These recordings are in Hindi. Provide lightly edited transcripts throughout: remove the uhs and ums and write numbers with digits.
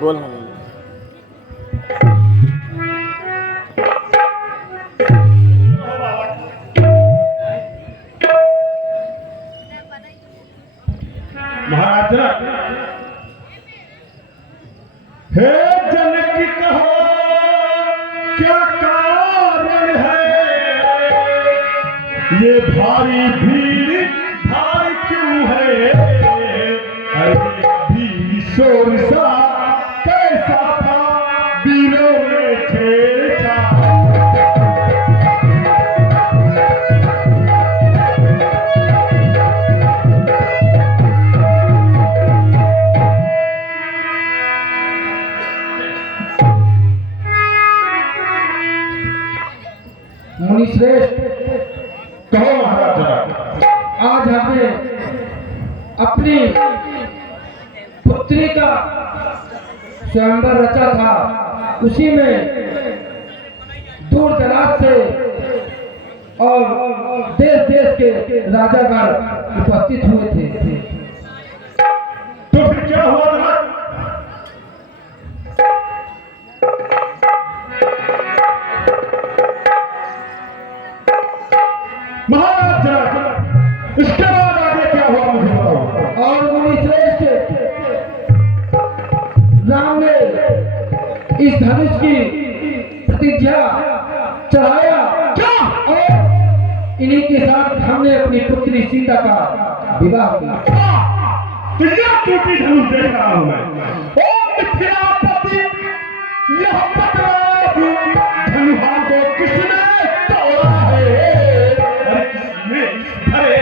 बोलना। महाराज हे जनक कहो क्या कारण है, ये भारी भीड़ भारी क्यों है, अरे भी शोर सा कैसा था वीरों में छेड़छाड़। मुनिश्रेष्ठ, कहो महाराज जनक। आज हमने अपनी पुत्री का स्वयंवर रचा था, उसी में दूर दराज से और देश देश के राजागण उपस्थित हुए थे। तो फिर क्या हुआ था? महाराज जनक, इसके बाद आगे क्या हुआ मुझे बताओ। और मुनिश्रेष्ठ, राम ने इस धनुष की प्रतिज्ञा चढ़ाया क्या? और इन्हीं के साथ हमने अपनी पुत्री सीता का विवाह किया। तो यह टूटी धनुष देख रहा हूं मैं। ओ मिथिलापति, यह पतवार धनुहा को किसने तोड़ा है? अरे किसने इस भरे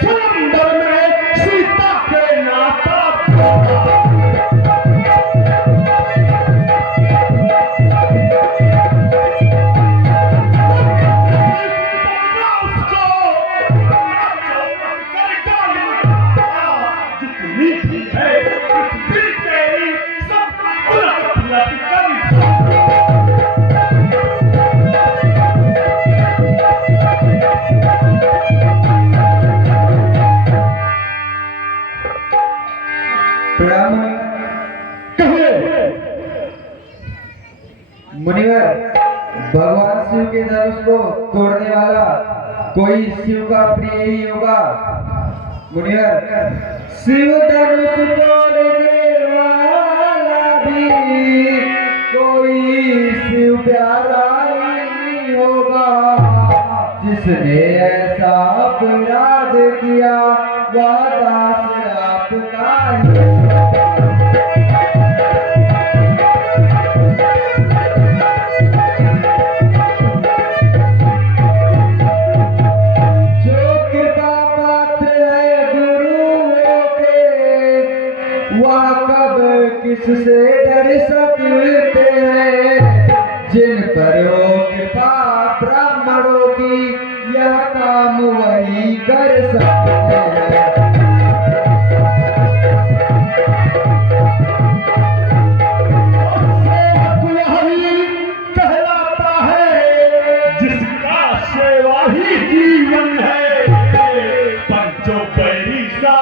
सुंदर में सीता के नाता तोड़ा? प्रणाम मुनिवर, भगवान शिव के धनुष को तोड़ने वाला कोई शिव का प्रिय ही होगा। मुनिवर, शिव धनुष तोड़ने वाला भी कोई शिव प्यारा नहीं होगा। जिसने ऐसा अपराध किया वह दास आपका ही। किससे डर सकते हैं, जिन पर हो कृपा ब्राह्मणों की, यह काम वही कर सकते हैं। कहलाता है जिसका सेवा ही जीवन है, पर जो बैरी सा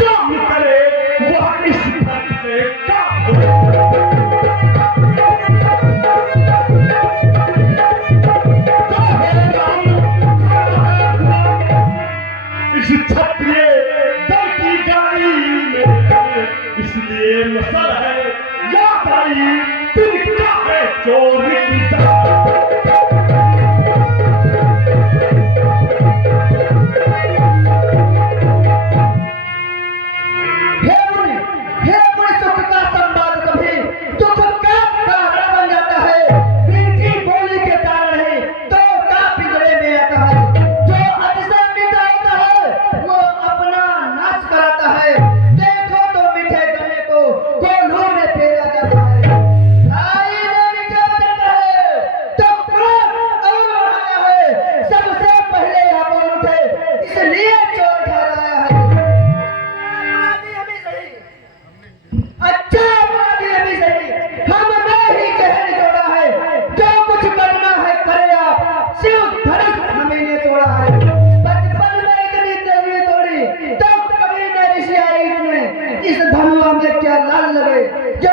काम करे वह इस धन से इस क्षत्रिय दल की गाड़ी में इसलिए मसल है याद आई तिनका है चोर की इस धनुआ में क्या लाल लगे जो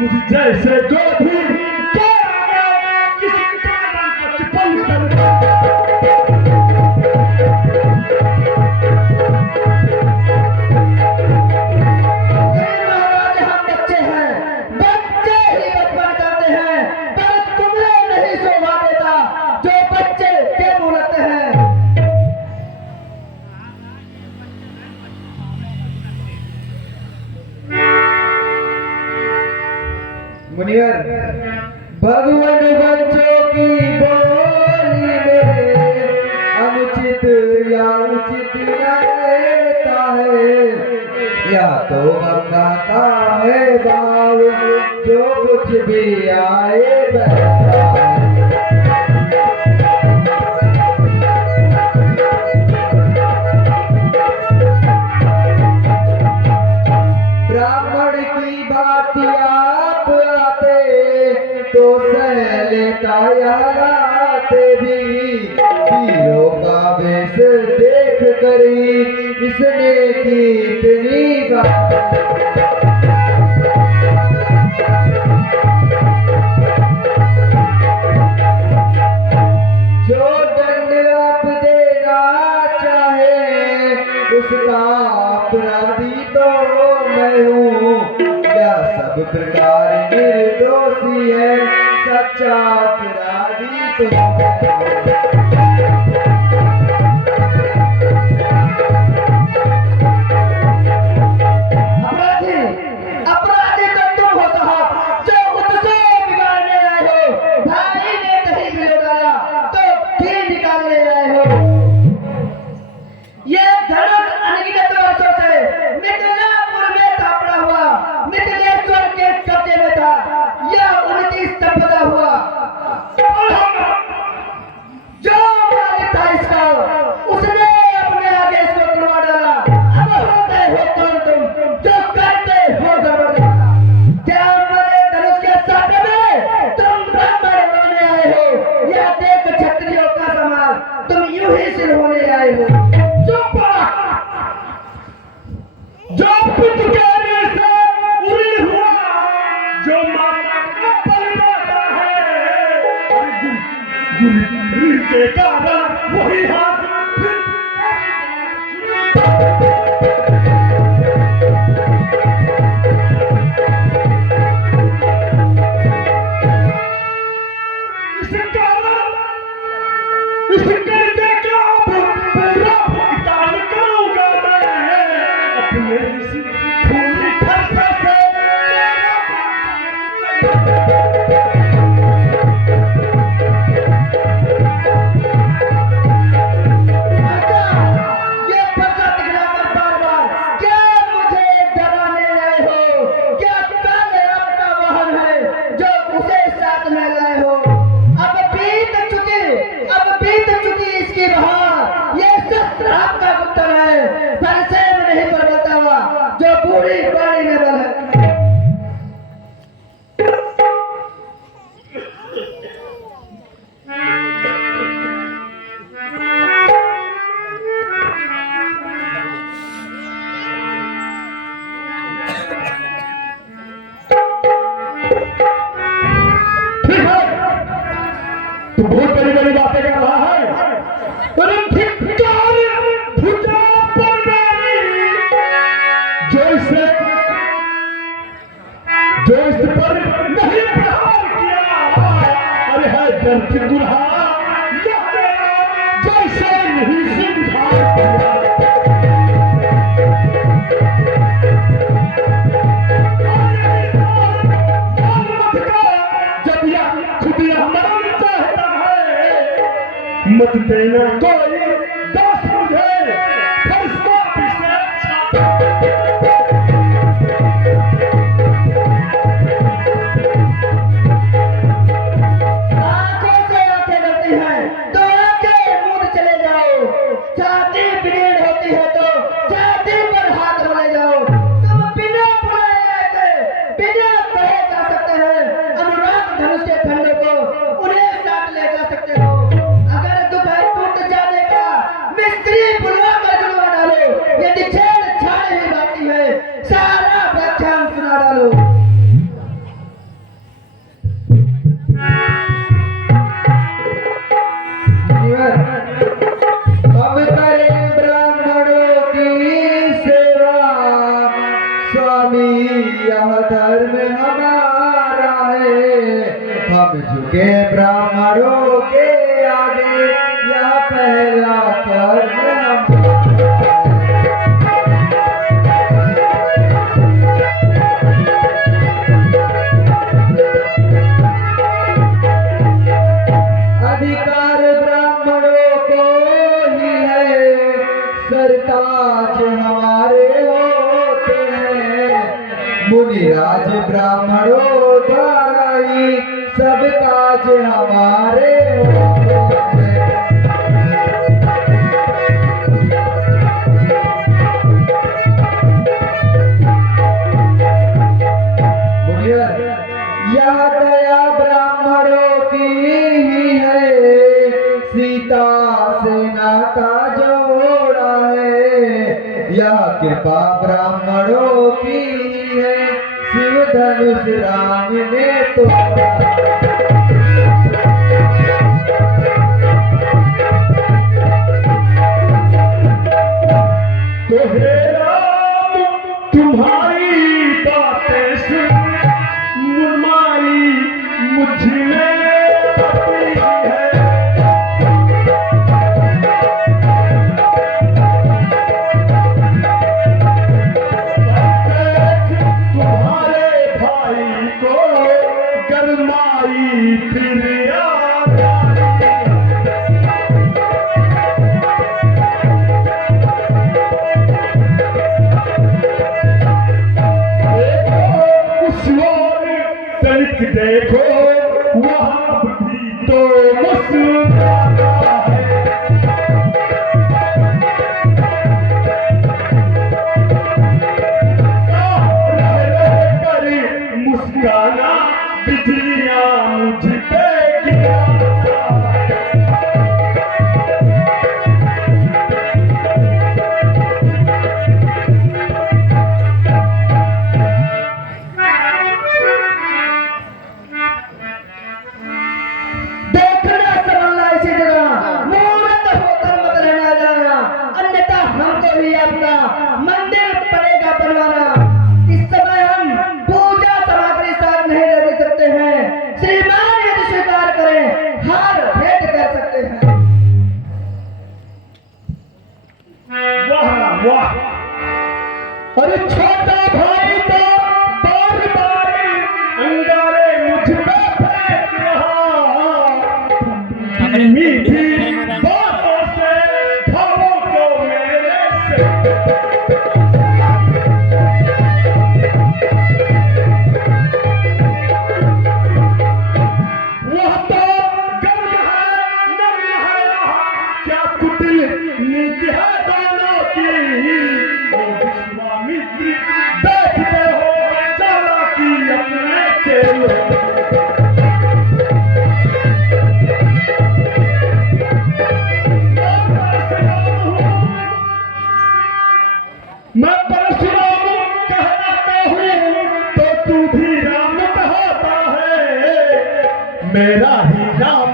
मुझ जैसे जो भी किसी कारण चपल मुनिवर, भगवान बच्चों की बोली में अनुचित या उचित रहता है, या तो मंगाता है भाव जो कुछ भी आए बैठा है। ब्राह्मण की बात आप आते तो सह लेता याते भी, हीरो का वेश देख कर इसने की इतनी बात। जो दंड आप देना चाहे उसका अपराधी तो मैं हूँ, क्या सब प्रकार निर्दोषी है, सच्चा अपराधी तो मैं हूँ। अपराधी तो तुम हो साहब, जो मुझसे बिगाड़ने आए हो। भाई ने कहीं भी लगाया तो भी निकालने आए हो। ये धनुष अनगिनत वर्षों से मिथिलापुर में थापड़ा हुआ, मिथिलेश्वर के कब्जे में था। यह 29 संपदा हुआ। जो मालिक था इसका, उसने अपने आगे इसको तुड़वा डाला। अब होते हो कौन तुम जो करते हो गड़बड़? क्या हमारे धनुष के साथ में तुम ब्राह्मण होने आए हो, या देख क्षत्रियों का समाज तुम यूं ही सिर होने आए हो? जो पुत्र के से उड़ी हुआ, जो माता का परिवार है, गुरु के कारण वही हाथ जो पूरी पानी में बल है। तो बहुत बड़ी बड़ी बातें कर रहा है, परंतु जो इस पर नहीं प्रहार किया, अरे है दर्द गुरहा जैसे नहीं समझा। जब यह खुद यह मान चाहता है, मत देना कोई दोस्त मुझे फरिश्ता से अच्छा। धनुष के खंडों को उन्हें साथ ले जा सकते हो। अगर दुख है टूट जाने हम झुके ब्राह्मणों के आगे, यह पहला कर्म हमारा। अधिकार ब्राह्मणों को ही है, सरताज हमारे होते हैं। मुनिराज ब्राह्मणों द्वारा ही सब काज हमारे होते हैं। मुनिवर, यह दया ब्राह्मणों की ही है, सीता से नाता जोड़ा है। यह कृपा ब्राह्मणों की है, शिव धनुष राम ने तोड़ा। तो हे राम तुम्हारी बातें सुन मुरमाई मुझ में आती है। तुम्हारे भाई को गरमाई फिर देखो वहां भी तो मुस्कुराता है। मुस्काना बिजलियां मुझ पे गिराता है। देखना समझना इसी जगह, मूर्ख होकर मत रहना जाना, अन्यथा हमको भी अपना मंदिर पड़ेगा बनवाना। इस समय हम पूजा सामग्री साथ नहीं रख सकते हैं, श्रीमान यदि स्वीकार करें हार भेंट कर सकते हैं। वाह वाह, अरे छोटा भाई तो बार बार अंगारे मुझ पे फेंक रहा। मीठी बातों से भावों को मेरे से वह तो गर्म है नम है, क्या कुटिल नीति है दोनों की। ओ विश्वामित्र देखते हो चालाकी अपने चेलों। मैं परशुराम कहलाता हूँ तो तू भी राम कहता है। मेरा ही नाम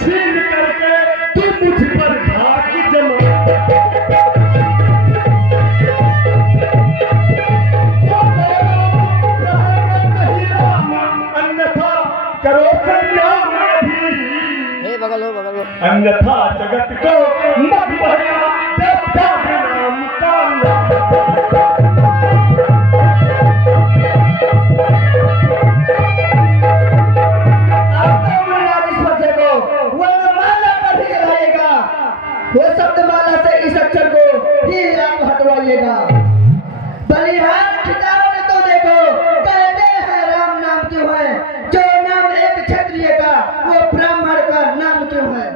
छीन करके तू मुझ पर धाक जमाता। नहीं राम अन्यथा करो संग्राम भी, अन्यथा जगत को मत भरना देवता के नाम का वो शब्दमाला से इस अक्षर को ही आप हटवाइएगा। बलिहार खिताब तो देखो, कहते हैं राम नाम क्यों है, जो नाम एक क्षत्रिय का वो ब्राह्मण का नाम क्यों है।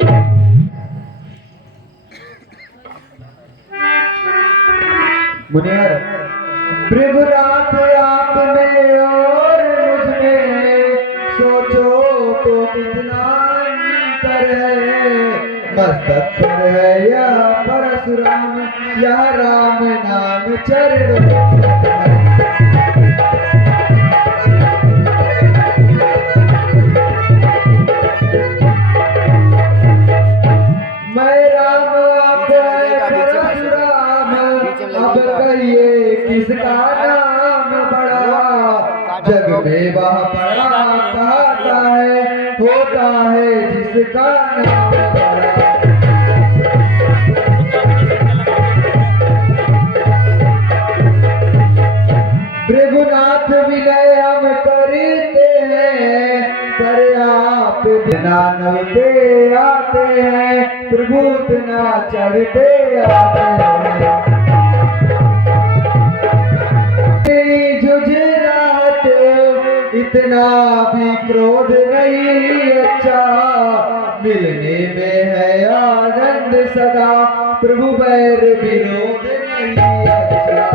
मुनिवर, भृगुनाथ आप में और मुझ में सोचो तो कितना अंतर है। मस्तक पर है यह परशुराम, यह राम नाम चरणों। मैं राम आप परशुराम, अब कहिए किसका नाम बड़ा। जग में वह बड़ा कहता है, होता है जिसका नाम बड़ा। भृगुनाथ विनय हम करते हैं, पर आप बिना नौते आते हैं, प्रभु बिना चढ़ते आते हैं। झुझलाते इतना भी क्रोध नहीं अच्छा, मिलने में है आनंद सदा, प्रभु बैर विरोध नहीं अच्छा।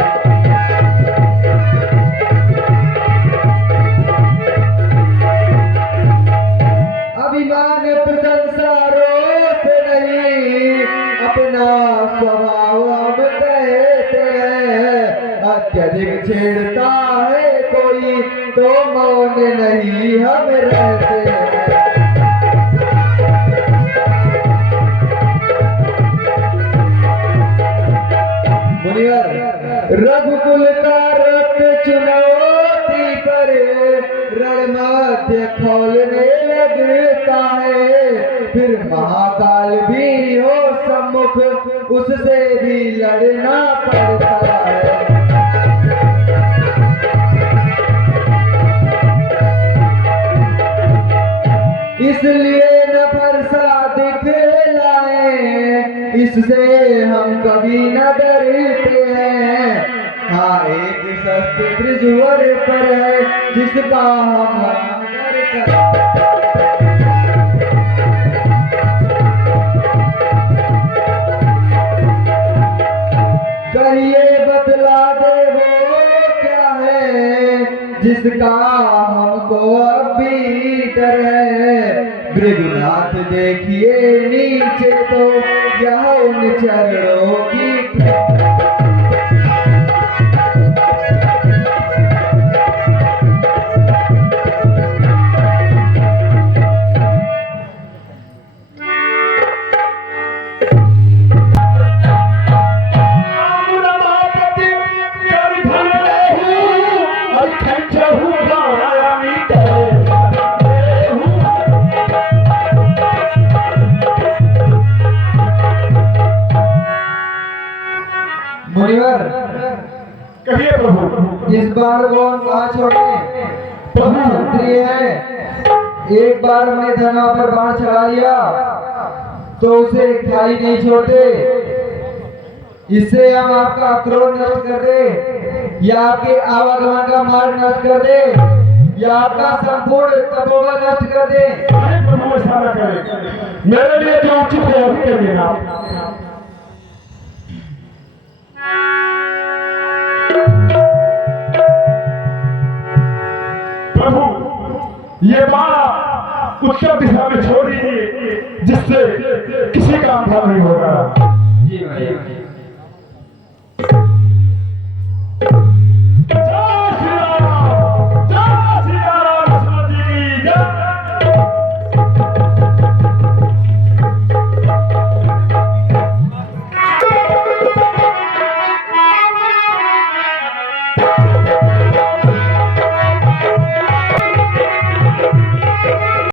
अभिमान प्रशंसा रोष नहीं, अपना स्वभाव हम कहते हैं, अत्यधिक छेड़ता है कोई तो मौन नहीं हम रहते हैं। मुनिवर रघुकुल का रक्त चुनौती पर रण मध्य खोलने लगता है, फिर महाकाल भी हो सम्मुख उससे भी लड़ना पड़ता है। इसलिए न फरसा दिखलाए, इससे हम कभी न डरते हैं। हाँ एक शस्त्र त्रिजुवर पर है, जिसका हम आदर करते हैं। कहिए बतला दे वो क्या है, जिसका हमको अभी डर है। भृगुनाथ देखिए नीचे तो यह उन चरणों की मुनिवर कहिए प्रभु। इस बार वो ना छोड़े, प्रभु क्षत्रिय है। एक बार हमने धना पर बाण चला लिया तो उसे खाली नहीं छोड़ते। इससे हम आपका क्रोध नष्ट कर दे, या आपके आवागमन का मार्ग नष्ट कर दे, या आपका संपूर्ण तपोबल नष्ट कर दे। प्रभु ऐसा न करें, मेरे लिए जो उचित है वही करिएगा। प्रभु ये बाण उत्तर दिशा में छोड़ दीजिए, जिससे किसी का अंधा नहीं होगा। जी भाई।